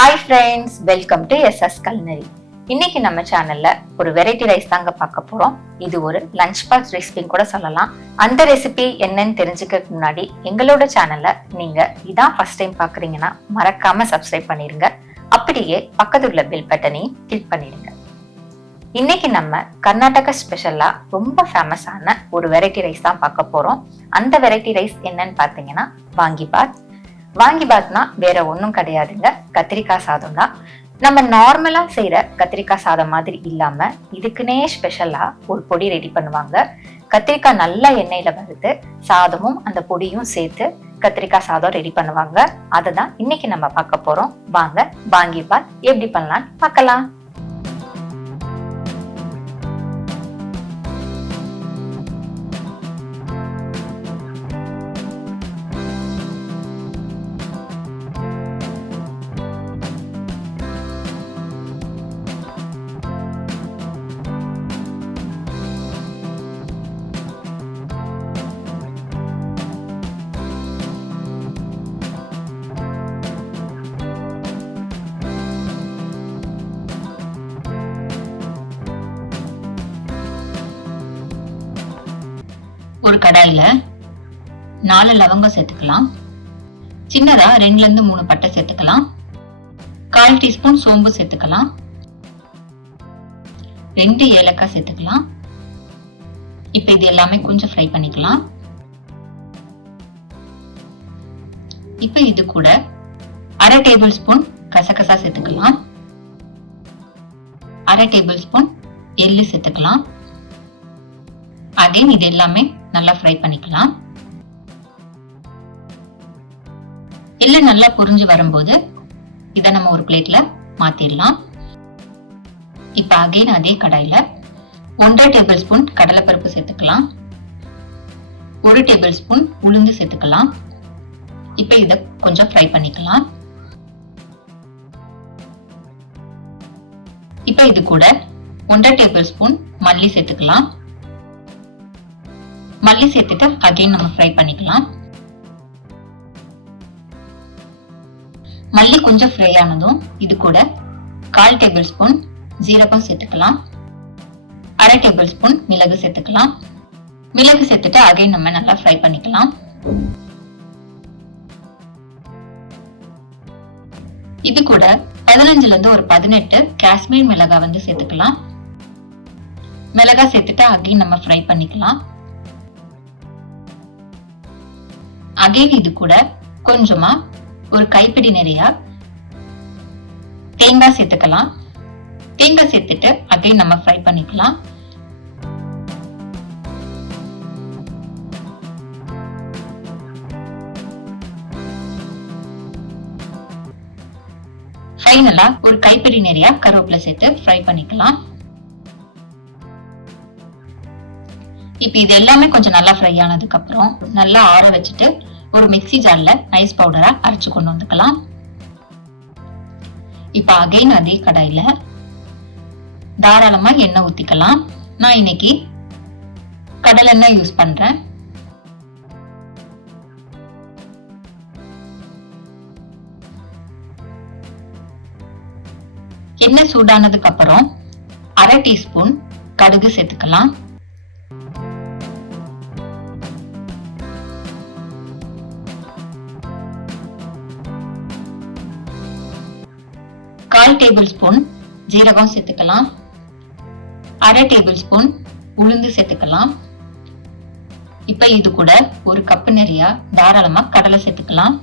Hi friends, welcome to SS culinary. இன்னைக்கு நம்ம சேனல்ல ஒரு வெரைட்டி ரைஸ் தாங்க பார்க்க போறோம். இது ஒரு லஞ்ச் பாக்ஸ் ரெசிபின்னு கூட சொல்லலாம். அந்த ரெசிபி என்னன்னு தெரிஞ்சுக்கிறதுக்கு முன்னாடி எங்களோட சேனல்ல நீங்க இதான் ஃபர்ஸ்ட் டைம் பாக்குறீங்கன்னா மறக்காம சப்ஸ்கிரைப் பண்ணிருங்க. அப்படியே பக்கத்துல உள்ள பெல் பட்டனையும் கிளிக் பண்ணிடுங்க. இன்னைக்கு நம்ம கர்நாடகா ஸ்பெஷலா ரொம்ப ஃபேமஸான ஒரு வெரைட்டி ரைஸ் தான் பார்க்க போறோம். அந்த வெரைட்டி ரைஸ் என்னன்னு பாத்தீங்கன்னா வாங்கிபாத். வாங்கிபாத்னா வேற ஒன்றும் கிடையாதுங்க, கத்திரிக்காய் சாதம் தான். நம்ம நார்மலா செய்யற கத்திரிக்காய் சாதம் மாதிரி இல்லாம இதுக்குன்னே ஸ்பெஷலா ஒரு பொடி ரெடி பண்ணுவாங்க. கத்திரிக்காய் நல்லா எண்ணெயில வறுத்து சாதமும் அந்த பொடியும் சேர்த்து கத்திரிக்காய் சாதம் ரெடி பண்ணுவாங்க. அதை தான் இன்னைக்கு நம்ம பார்க்க போறோம். வாங்க வாங்கிபாத் எப்படி பண்ணலாம்னு பார்க்கலாம். ஒரு கடாயில 4 லவங்கம் சேர்த்துக்கலாம். சின்னதா 2 ல இருந்து 3 பட்டை சேர்த்துக்கலாம். 1/4 டீஸ்பூன் சோம்பு சேர்த்துக்கலாம். 2 ஏலக்காய் சேர்த்துக்கலாம். இப்ப இது எல்லாமே கொஞ்சம் ஃப்ரை பண்ணிக்கலாம். இப்ப இது கூட 1/2 டேபிள் ஸ்பூன் கசகசா சேர்த்துக்கலாம். 1/2 டேபிள் ஸ்பூன் எள்ளு சேர்த்துக்கலாம். அகைன் இது எல்லாமே நல்லா ஃப்ரை பண்ணிக்கலாம். எள்ளு நல்லா பொரிஞ்சு வரும்போது இதை நம்ம ஒரு பிளேட்ல மாத்திடலாம். இப்ப அகைன் அதே கடாயில 1/2 டேபிள் ஸ்பூன் கடலைப்பருப்பு சேர்த்துக்கலாம். 1 டேபிள் ஸ்பூன் உளுந்து சேர்த்துக்கலாம். இப்ப இதை கொஞ்சம் ஃப்ரை பண்ணிக்கலாம். இப்ப இது கூட 1/2 டேபிள் ஸ்பூன் மல்லி சேர்த்துக்கலாம். மல்லி சேர்த்துட்டு அகைன் நம்ம ஃப்ரை பண்ணிக்கலாம். மல்லி கொஞ்சம் ஃப்ரை ஆனதும் இது கூட 1/4 டேபிள் ஸ்பூன் ஜீரகம் சேர்த்துக்கலாம். 1/2 டேபிள் ஸ்பூன் மிளகு சேர்த்துக்கலாம். மிளகு சேர்த்துட்டு அகைன் நம்ம நல்லா ஃப்ரை பண்ணிக்கலாம். இது கூட 15ல இருந்து ஒரு 18 காஷ்மீர் மிளகாய் வந்து சேர்த்துக்கலாம். மிளகாய் சேர்த்துட்டு அகைன் நம்ம ஃப்ரை பண்ணிக்கலாம். அகைன் இது கூட கொஞ்சமா ஒரு கைப்பிடி நிறைய தேங்காய் சேர்த்துக்கலாம். தேங்காய் சேர்த்துட்டு அகைன் நம்ம ஃப்ரை பண்ணிக்கலாம். ஃபைனலா ஒரு கைப்பிடி நிறைய கருவேப்பிலை சேர்த்து ஃப்ரை பண்ணிக்கலாம். இப்ப இது எல்லாமே கொஞ்சம் நல்லா ஃப்ரை ஆனதுக்கு அப்புறம் நல்லா ஆற வச்சுட்டு ஒரு மிக்ஸி ஜார்ல நைஸ் பவுடரா அரைச்சு கொண்டு வந்துக்கலாம். இப்ப அகைன் அதே கடாயில தாராளமா எண்ணெய் ஊத்திக்கலாம். நான் இன்னைக்கு கடலெண்ணெய் யூஸ் பண்றேன். எண்ணெய் சூடானதுக்கு அப்புறம் 1/2 டீஸ்பூன் கடுகு சேர்த்துக்கலாம். 1/4 டேபிள் ஸ்பூன் ஜீரகம் சேர்த்துக்கலாம். 1/2 டேபிள் ஸ்பூன் உளுந்து சேர்த்துக்கலாம். இப்ப இது கூட ஒரு கப்பு நிறைய தாராளமா கடலை சேர்த்துக்கலாம்.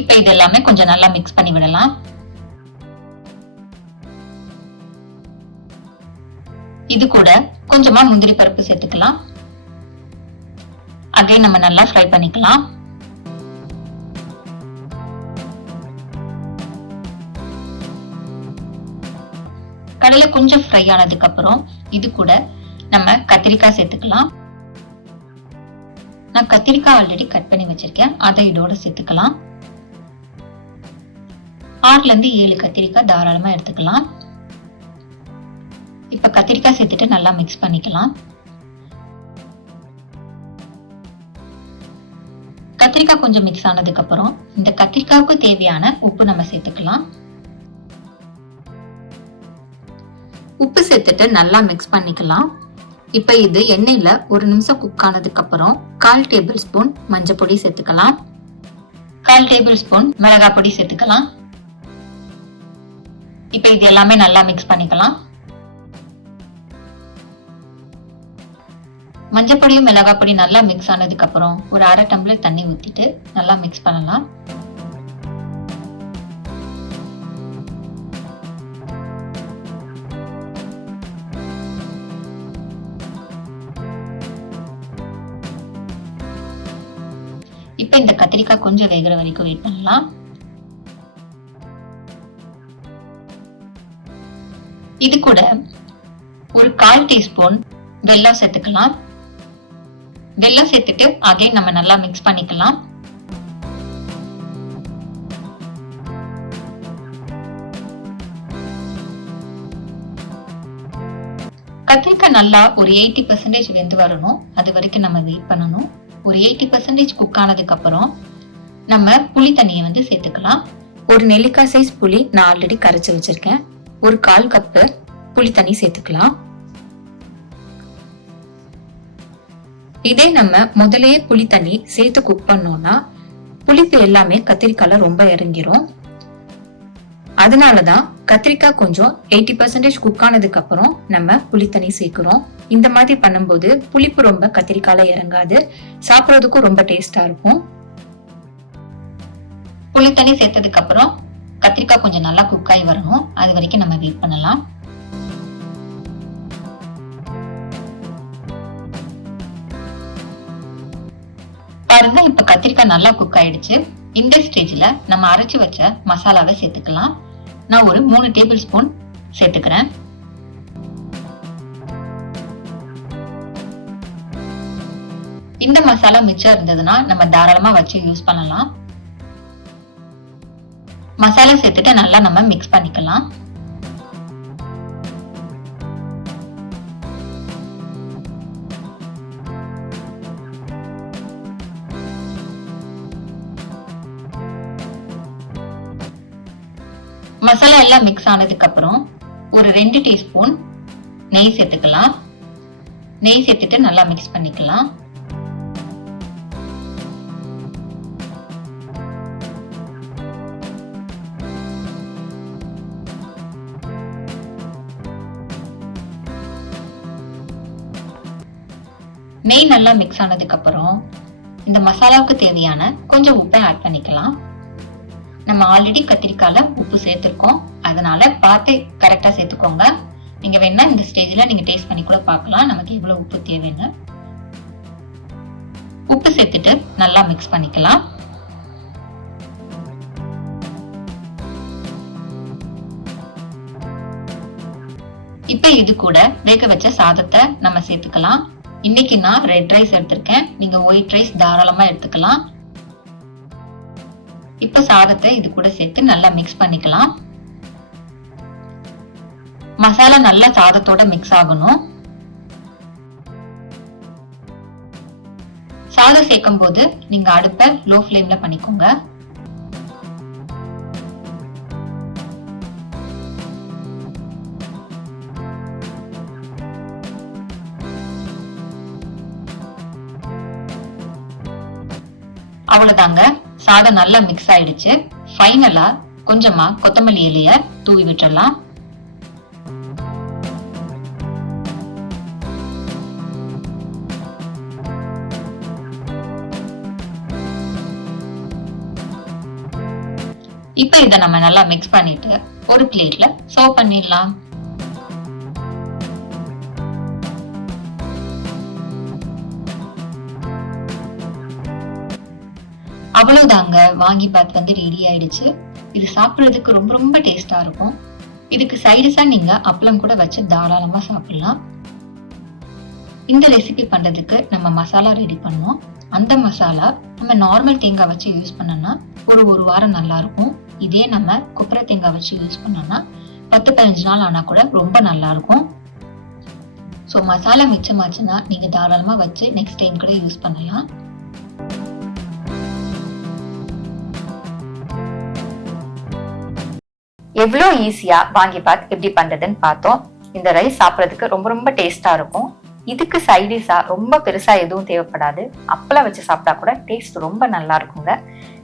இப்ப இது எல்லாமே கொஞ்சம் நல்லா மிக்ஸ் பண்ணி விடலாம். இது கூட கொஞ்சமா முந்திரி பருப்பு சேர்த்துக்கலாம். அகைன் நம்ம நல்லா ஃப்ரை பண்ணிக்கலாம். கடலை கொஞ்சம் ஃப்ரை ஆனதுக்கு அப்புறம் இது கூட நம்ம கத்திரிக்காய் சேர்த்துக்கலாம். நான் கத்திரிக்காய் ஆல்ரெடி கட் பண்ணி வச்சிருக்கேன், அதை இதோட சேர்த்துக்கலாம். 6ல இருந்து 7 கத்திரிக்காய் தாராளமா எடுத்துக்கலாம். இப்ப கத்திரிக்காய் சேர்த்துட்டு நல்லா மிக்ஸ் பண்ணிக்கலாம். கத்திரிக்காய் கொஞ்சம் மிக்ஸ் ஆனதுக்கு அப்புறம் இந்த கத்திரிக்காய்க்கு தேவையான உப்பு நம்ம சேர்த்துக்கலாம். உப்பு சேர்த்துட்டு நல்லா மிக்ஸ் பண்ணிக்கலாம். இப்ப இது எண்ணெயில 1 நிமிஷம் குக் ஆனதுக்கு அப்புறம் 1/4 டேபிள் ஸ்பூன் மஞ்சள் பொடி சேர்த்துக்கலாம். 1/4 டேபிள் ஸ்பூன் மிளகாய் பொடி சேர்த்துக்கலாம். இப்ப இது எல்லாமே நல்லா மிக்ஸ் பண்ணிக்கலாம். மஞ்சள் பொடியும் மிளகாய் பொடி நல்லா மிக்ஸ் ஆனதுக்கு அப்புறம் ஒரு 1/2 டம்ளர் தண்ணி ஊத்திட்டு நல்லா மிக்ஸ் பண்ணலாம். இப்ப இந்த கத்திரிக்காய் கொஞ்சம் வேகிற வரைக்கும் வெயிட் பண்ணலாம். இது கூட ஒரு 1/4 டீஸ்பூன் வெல்லம் சேர்த்துக்கலாம். வெல்லம் சேர்த்துட்டு அகைன் நம்ம நல்லா மிக்ஸ் பண்ணிக்கலாம். கத்திரிக்காய் நல்லா ஒரு 80% வெந்து வரணும். அது வரைக்கும் நம்ம வெயிட் பண்ணணும். ஒரு 80% குக் ஆனதுக்கு அப்புறம் நம்ம புளி தண்ணியை சேர்த்துக்கலாம். ஒரு நெல்லிக்காய் சைஸ் புளி நான் ஆல்ரெடி கரைச்சு வச்சிருக்கேன். ஒரு 1/4 கப்பு புளி தண்ணி சேர்த்துக்கலாம். இதே நம்ம முதலையே புளி தண்ணி சேர்த்து குக் பண்ணோம்னா புளிப்பு எல்லாமே கத்திரிக்காய்ல ரொம்ப இறங்கிரும். அதனாலதான் கத்திரிக்காய் கொஞ்சம் 80% குக் ஆனதுக்கு அப்புறம் நம்ம புளி தண்ணி சேர்க்கிறோம். இந்த மாதிரி பண்ணும்போது புளிப்பு ரொம்ப கத்திரிக்காய்ல இறங்காது, சாப்பிட்றதுக்கும் ரொம்ப டேஸ்டா இருக்கும். புளி தண்ணி சேர்த்ததுக்கு அப்புறம் கத்திரிக்காய் கொஞ்சம் நல்லா குக் ஆகி வரணும். அது வரைக்கும் நம்ம வெயிட் பண்ணலாம். பாருங்க, இப்ப கத்திரிக்காய் நல்லா குக் ஆயிடுச்சு. இந்த ஸ்டேஜ்ல நம்ம அரைச்சு வச்ச மசாலாவை சேர்த்துக்கலாம். நான் ஒரு 3 டேபிள் ஸ்பூன் சேர்த்துக்கிறேன். இந்த மசாலா மிச்சம் இருந்ததுன்னா நம்ம தாராளமா வச்சு யூஸ் பண்ணலாம். மசாலா சேர்த்துட்டு நல்லா நம்ம மிக்ஸ் பண்ணிக்கலாம். மசாலா எல்லாம் மிக்ஸ் ஆனதுக்கு அப்புறம் ஒரு 2 டீஸ்பூன் நெய் சேர்த்துக்கலாம். நெய் சேர்த்துட்டு நல்லா மிக்ஸ் பண்ணிக்கலாம். நெய் நல்லா மிக்ஸ் ஆனதுக்கு அப்புறம் இந்த மசாலாவுக்கு தேவையான கொஞ்சம் உப்பை ஆட் பண்ணிக்கலாம். நம்ம ஆல்ரெடி கத்திரிக்காய்ல உப்பு சேர்த்திருக்கோம், அதனால பார்த்து கரெக்டா சேர்த்துக்கோங்க. நீங்க வேணா இந்த ஸ்டேஜ்ல நீங்க டேஸ்ட் பண்ணி கூட பார்க்கலாம் நமக்கு எவ்வளவு உப்பு தேவைன்னு. உப்பு சேர்த்துட்டு நல்லா மிக்ஸ் பண்ணிக்கலாம். இப்ப இது கூட வேக வச்ச சாதத்தை நம்ம சேர்த்துக்கலாம். இன்னைக்கு நான் ரெட் ரைஸ் எடுத்திருக்கேன், நீங்க ஒயிட் ரைஸ் தாராளமா எடுத்துக்கலாம். இப்ப சாதத்தை இது கூட சேர்த்து நல்லா மிக்ஸ் பண்ணிக்கலாம். மசாலா நல்லா சாதத்தோட மிக்ஸ் ஆகணும். சாதம் சேர்க்கும் போது நீங்க அடுப்பை லோ ஃப்ளேம்ல பண்ணிக்கோங்க. அவ்வளவுதாங்க, சாதம் நல்லா மிக்ஸ் ஆயிடுச்சு. ஃபைனலா கொஞ்சமா கொத்தமல்லி இலைய தூவி விட்டுறலாம். இப்ப இத நம்ம நல்லா மிக்ஸ் பண்ணிட்டு ஒரு பிளேட்ல சர்வ் பண்ணிடலாம். அவ்வளவுதாங்க, வாங்கிபாத் ரெடி ஆயிடுச்சு. இது சாப்பிடுறதுக்கு ரொம்ப ரொம்ப டேஸ்டா இருக்கும். இதுக்கு சைடிஸா நீங்க அப்பளம் கூட வச்சு தாராளமா சாப்பிடலாம். இந்த ரெசிபி பண்றதுக்கு நம்ம மசாலா ரெடி பண்ணோம். அந்த மசாலா நம்ம நார்மல் தேங்காய் வச்சு யூஸ் பண்ணோம்னா ஒரு வாரம் நல்லா இருக்கும். இதே நம்ம கொப்பரை தேங்காய் வச்சு யூஸ் பண்ணோம்னா 10-15 நாள் ஆனா கூட ரொம்ப நல்லா இருக்கும். ஸோ மசாலா மிச்சமாச்சுன்னா நீங்க தாராளமா வச்சு நெக்ஸ்ட் டைம் கூட யூஸ் பண்ணலாம். எவ்வளோ ஈஸியா வாங்கிபாத் எப்படி பண்றதுன்னு பார்த்தோம். இந்த ரைஸ் சாப்பிட்றதுக்கு ரொம்ப ரொம்ப டேஸ்டா இருக்கும். இதுக்கு சைடிஷா ரொம்ப பெருசா எதுவும் தேவைப்படாது. அப்பளம் வச்சு சாப்பிட்டா கூட டேஸ்ட் ரொம்ப நல்லா இருக்குங்க.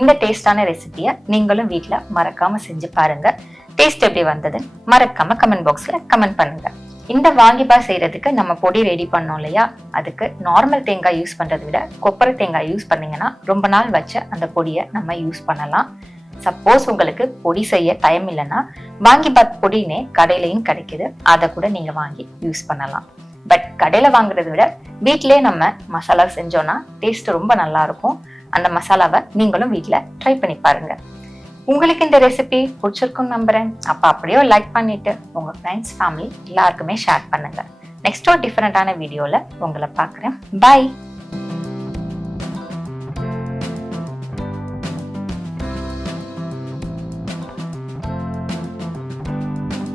இந்த டேஸ்டான ரெசிபியை நீங்களும் வீட்ல மறக்காம செஞ்சு பாருங்க. டேஸ்ட் எப்படி வந்ததுன்னு மறக்காம கமெண்ட் பாக்ஸ்ல கமெண்ட் பண்ணுங்க. இந்த வாங்கிபாத் செய்யறதுக்கு நம்ம பொடி ரெடி பண்ணோம் இல்லையா, அதுக்கு நார்மல் தேங்காய் யூஸ் பண்றதை விட கொப்பரை தேங்காய் யூஸ் பண்ணீங்கன்னா ரொம்ப நாள் வச்ச அந்த பொடியை நம்ம யூஸ் பண்ணலாம். சப்போஸ் உங்களுக்கு பொடி செய்ய டைம் இல்லைன்னா வாங்கிபாத் பொடினே கடையிலையும் கிடைக்குது, அதை கூட நீங்க வாங்கி யூஸ் பண்ணலாம். பட் கடையில வாங்குறதை விட வீட்டிலேயே நம்ம மசாலா செஞ்சோம்னா டேஸ்ட் ரொம்ப நல்லா இருக்கும். அந்த மசாலாவை நீங்களும் வீட்டில் ட்ரை பண்ணி பாருங்க. உங்களுக்கு இந்த ரெசிபி பிடிச்சிருக்கும்னு நம்புறேன். அப்ப அப்படியே லைக் பண்ணிட்டு உங்க ஃப்ரெண்ட்ஸ் ஃபேமிலி எல்லாருக்குமே ஷேர் பண்ணுங்க. நெக்ஸ்ட் ஒரு டிஃபரெண்டான வீடியோல உங்களை பார்க்குறேன். பாய்.